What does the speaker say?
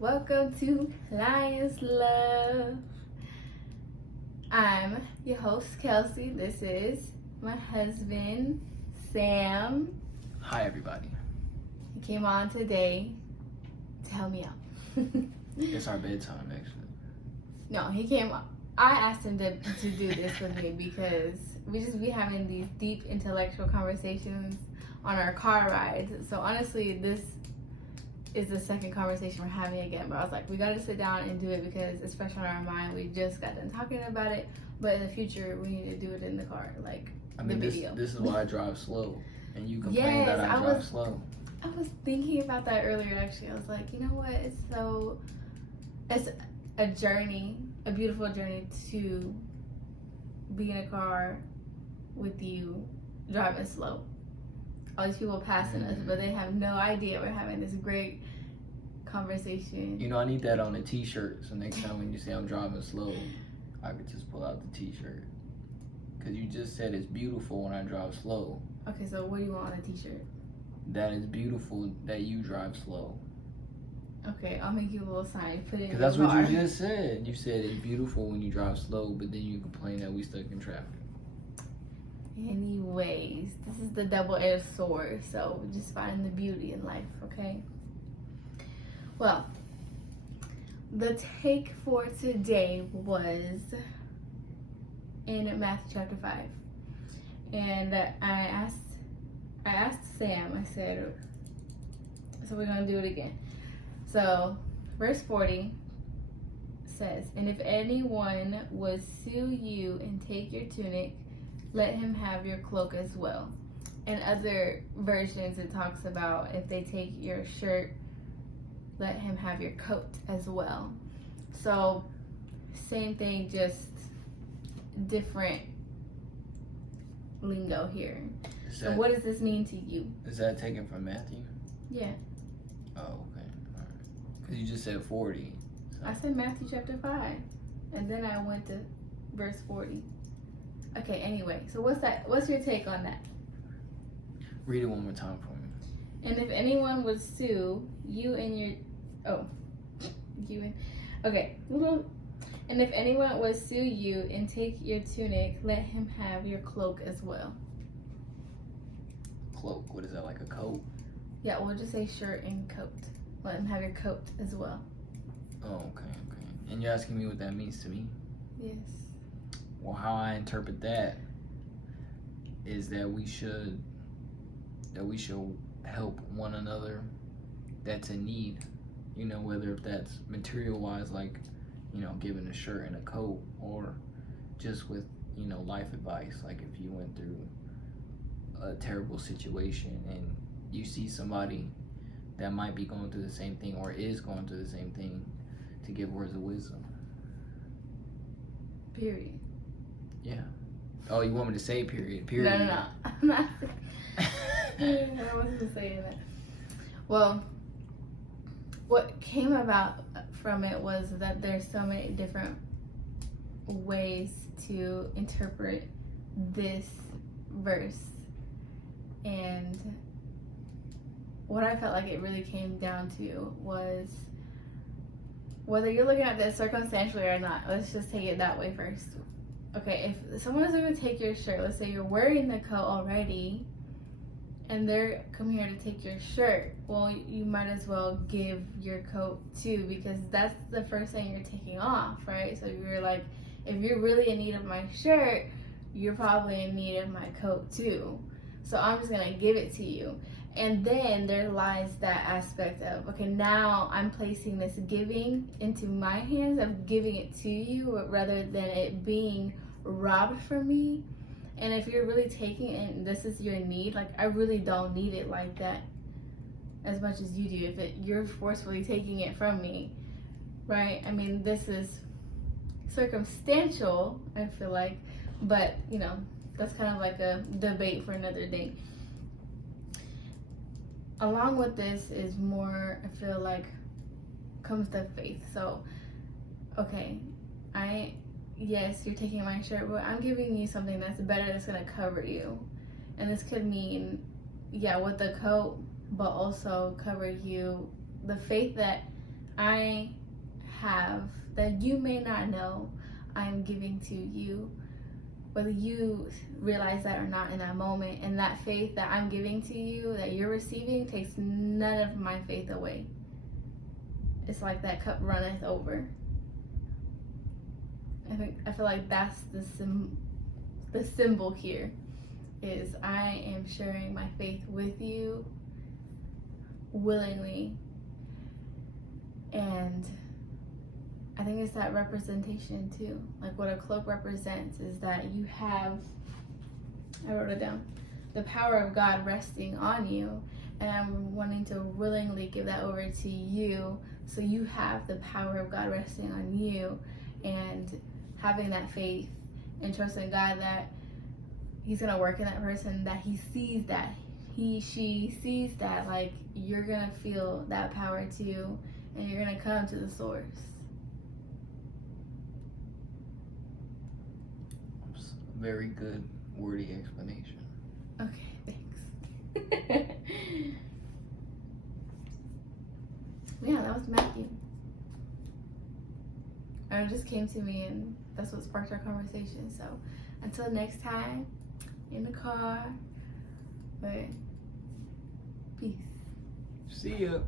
Welcome to Lions Love. I'm your host, Kelsey. This is my husband, Sam. Hi, everybody. He came on today to help me out. It's our bedtime, actually. No, he came. I asked him to do this with me because we just be having these deep intellectual conversations on our car rides. So honestly, this is the second conversation we're having again. But I was like, we gotta sit down and do it because it's fresh on our mind. We just got done talking about it, but in the future we need to do it in the car, like the video. This is why I drive slow, and you complain that I drive slow. I was thinking about that earlier. Actually, I was like, you know what? It's a journey, a beautiful journey to be in a car with you driving slow. All these people passing us, but they have no idea we're having this great conversation. You know, I need that on a t-shirt, so next time when you say I'm driving slow, I could just pull out the t-shirt. Because you just said it's beautiful when I drive slow. Okay, so what do you want on a t-shirt? That it's beautiful that you drive slow. Okay, I'll make you a little sign. Put it in your Because that's car. what you just said. You said it's beautiful when you drive slow, but then you complain that we stuck in traffic. Anyways, this is the double-edged sword, so just find the beauty in life, okay? Well, the take for today was in Matthew chapter 5. And I asked Sam, I said, so we're going to do it again. So, verse 40 says, "And if anyone would sue you and take your tunic, let him have your cloak as well." In other versions, it talks about if they take your shirt, let him have your coat as well. So, same thing, just different lingo here. So what does this mean to you? Is that taken from Matthew? Yeah. Oh, okay. All right. Because you just said 40. So. I said Matthew chapter 5. And then I went to verse 40. Okay, anyway. So what's your take on that? Read it one more time for me. And if anyone would sue you and your... Oh. Okay. And if anyone would sue you and take your tunic, let him have your cloak as well. Cloak? What is that, like a coat? Yeah, we'll just say shirt and coat. Let him have your coat as well. Oh, okay. And you're asking me what that means to me? Yes. Well, how I interpret that is that we should help one another that's in need. You know, whether if that's material-wise, like, you know, giving a shirt and a coat, or just with, you know, life advice. Like if you went through a terrible situation and you see somebody that might be going through the same thing or is going through the same thing, to give words of wisdom. Period. Yeah. Oh, you want me to say period? No. I'm not saying I wasn't saying that. Well, what came about from it was that there's so many different ways to interpret this verse. And what I felt like it really came down to was whether you're looking at this circumstantially or not. Let's just take it that way first. Okay, if someone is going to take your shirt, let's say you're wearing the coat already, and they're coming here to take your shirt, well, you might as well give your coat too, because that's the first thing you're taking off, right? So you're like, if you're really in need of my shirt, you're probably in need of my coat too. So I'm just going to give it to you. And then there lies that aspect of, okay, now I'm placing this giving into my hands, of giving it to you rather than it being robbed from me. And if you're really taking it and this is your need, like I really don't need it like that as much as you do. If you're forcefully taking it from me, right? I mean, this is circumstantial, I feel like, but you know, that's kind of like a debate for another day. Along with this is more, I feel like, comes to faith. So, okay, yes, you're taking my shirt, but I'm giving you something that's better, that's going to cover you. And this could mean, yeah, with the coat, but also cover you. The faith that I have that you may not know I'm giving to you, whether you realize that or not in that moment. And that faith that I'm giving to you, that you're receiving, takes none of my faith away. It's like that cup runneth over. I feel like that's the symbol here, is I am sharing my faith with you willingly. And I think it's that representation too. Like what a cloak represents is that you have, I wrote it down, the power of God resting on you. And I'm wanting to willingly give that over to you, so you have the power of God resting on you, and having that faith and trusting God that He's gonna work in that person, that He sees that, she sees that, like, you're gonna feel that power too, and you're gonna come to the source. Very good, wordy explanation. Okay, thanks. Yeah, that was Matthew. And it just came to me, and that's what sparked our conversation. So until next time, in the car, but peace. See ya.